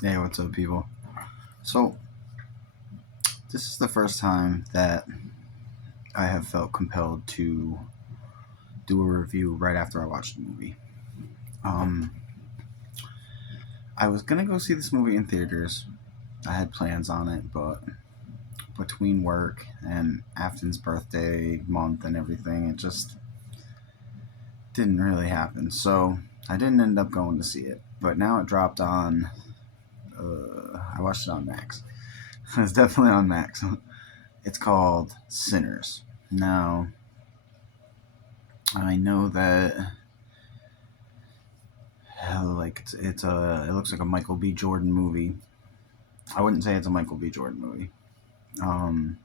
Hey, what's up, people? So, this is the first time that I have felt compelled to do a review right after I watched the movie. Um, I was gonna go see this movie in theaters. I had plans on it, but between work and Afton's birthday month and everything, it just didn't really happen. So, I didn't end up going to see it. But now it dropped on. I watched it on Max. It's definitely on Max. It's called Sinners. Now, I know that like it looks like a Michael B. Jordan movie. I wouldn't say it's a Michael B. Jordan movie. Um,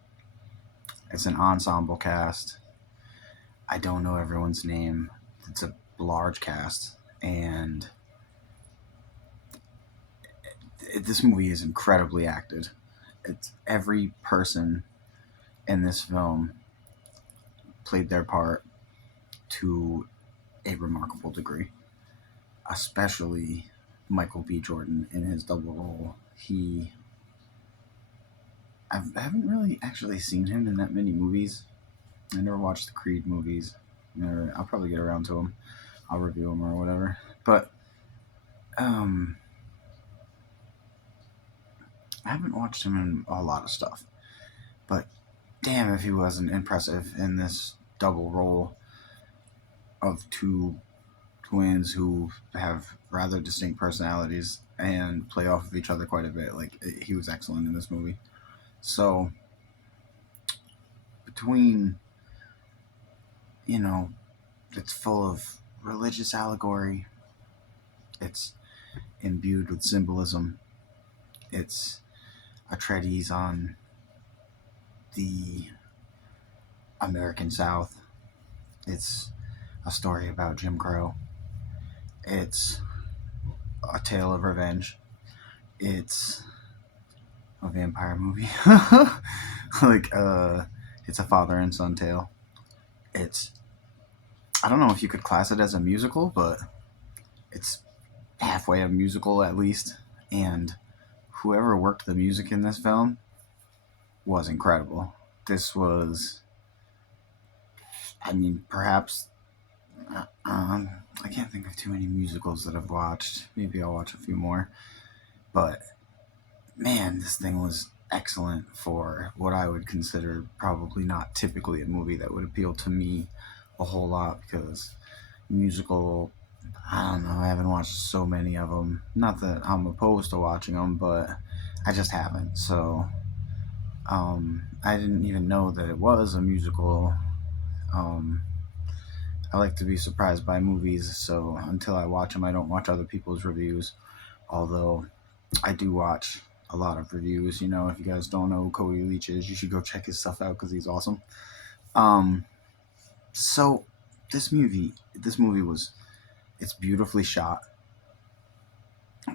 it's an ensemble cast. I don't know everyone's name. It's a large cast, and this movie is incredibly acted. It's every person in this film played their part to a remarkable degree, especially Michael B. Jordan in his double role. I haven't really actually seen him in that many movies. I never watched the Creed movies. I'll probably get around to them. I'll review them or whatever. But um, I haven't watched him in a lot of stuff. But damn, if he wasn't impressive in this double role of two twins who have rather distinct personalities and play off of each other quite a bit. Like he was excellent in this movie. So between you know, it's full of religious allegory. It's imbued with symbolism. It's a treatise on the American South. It's a story about Jim Crow. It's a tale of revenge. It's a vampire movie. like, it's a father and son tale. It's, I don't know if you could class it as a musical, but it's halfway a musical at least. And whoever worked the music in this film was incredible. This was, I mean, perhaps I can't think of too many musicals that I've watched. Maybe I'll watch a few more. But man, this thing was excellent for what I would consider probably not typically a movie that would appeal to me a whole lot because musical. I don't know. I haven't watched so many of them. Not that I'm opposed to watching them, but I just haven't. So I didn't even know that it was a musical. Um, I like to be surprised by movies, so until I watch them, I don't watch other people's reviews. Although I do watch a lot of reviews. You know, if you guys don't know who Cody Leach is, you should go check his stuff out because he's awesome. Um, so this movie was, it's beautifully shot.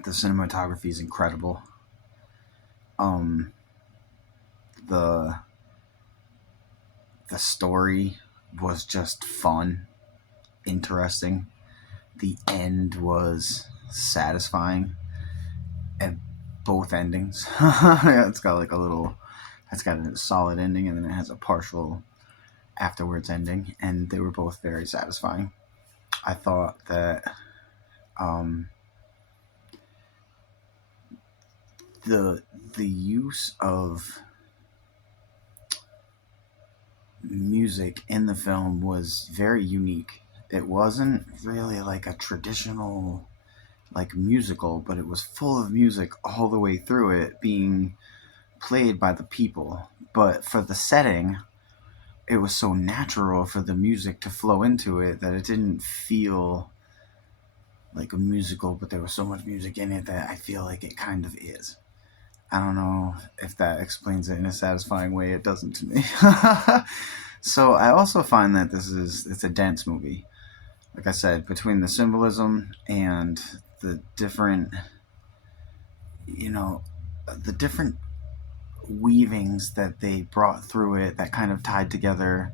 The cinematography is incredible. Um, the the story was just fun, interesting. The end was satisfying at both endings. Yeah, it's got like a little, it's got a solid ending and then it has a partial afterwards ending, and they were both very satisfying. I thought that um, the the use of music in the film was very unique. It wasn't really like a traditional like musical, but it was full of music all the way through it being played by the people. But for the setting, it was so natural for the music to flow into it that it didn't feel like a musical, but there was so much music in it that I feel like it kind of is. I don't know if that explains it in a satisfying way. It doesn't to me. So I also find that it's a dense movie. Like I said, between the symbolism and the different, you know, the different weavings that they brought through it that kind of tied together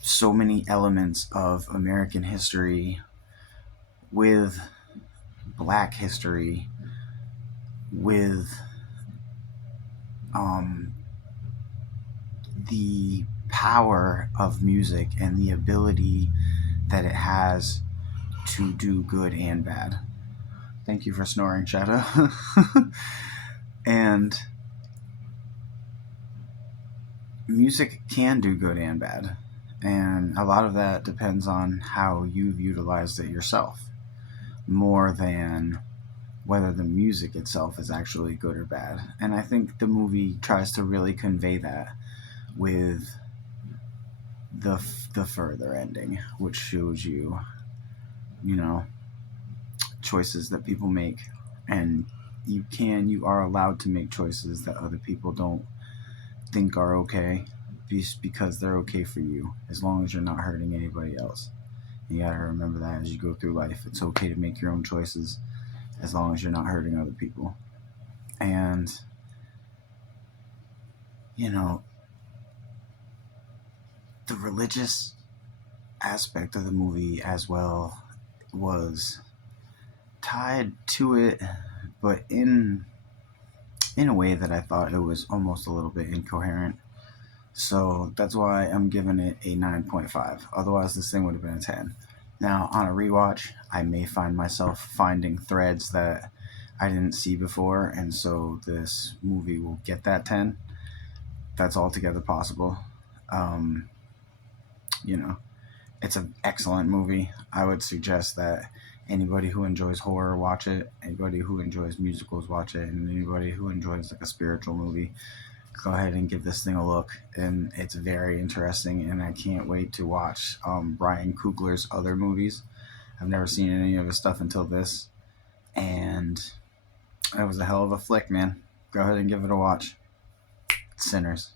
so many elements of American history with black history with the power of music and the ability that it has to do good and bad. Thank you for snoring, Shadow. And music can do good and bad. And a lot of that depends on how you've utilized it yourself, more than whether the music itself is actually good or bad. And I think the movie tries to really convey that with the further ending, which shows you, you know, choices that people make, and you are allowed to make choices that other people don't think are okay, just because they're okay for you, as long as you're not hurting anybody else. You gotta remember that as you go through life. It's okay to make your own choices as long as you're not hurting other people. And, you know, the religious aspect of the movie as well was tied to it, but in a way that I thought it was almost a little bit incoherent. So that's why I'm giving it a 9.5. Otherwise, this thing would have been a 10. Now, on a rewatch, I may find myself finding threads that I didn't see before, and so this movie will get that 10. That's altogether possible. Um, you know, it's an excellent movie. I would suggest that anybody who enjoys horror watch it, anybody who enjoys musicals watch it, and anybody who enjoys like a spiritual movie, go ahead and give this thing a look. And it's very interesting, and I can't wait to watch Brian Coogler's other movies. I've never seen any of his stuff until this, and that was a hell of a flick, man. Go ahead and give it a watch. Sinners.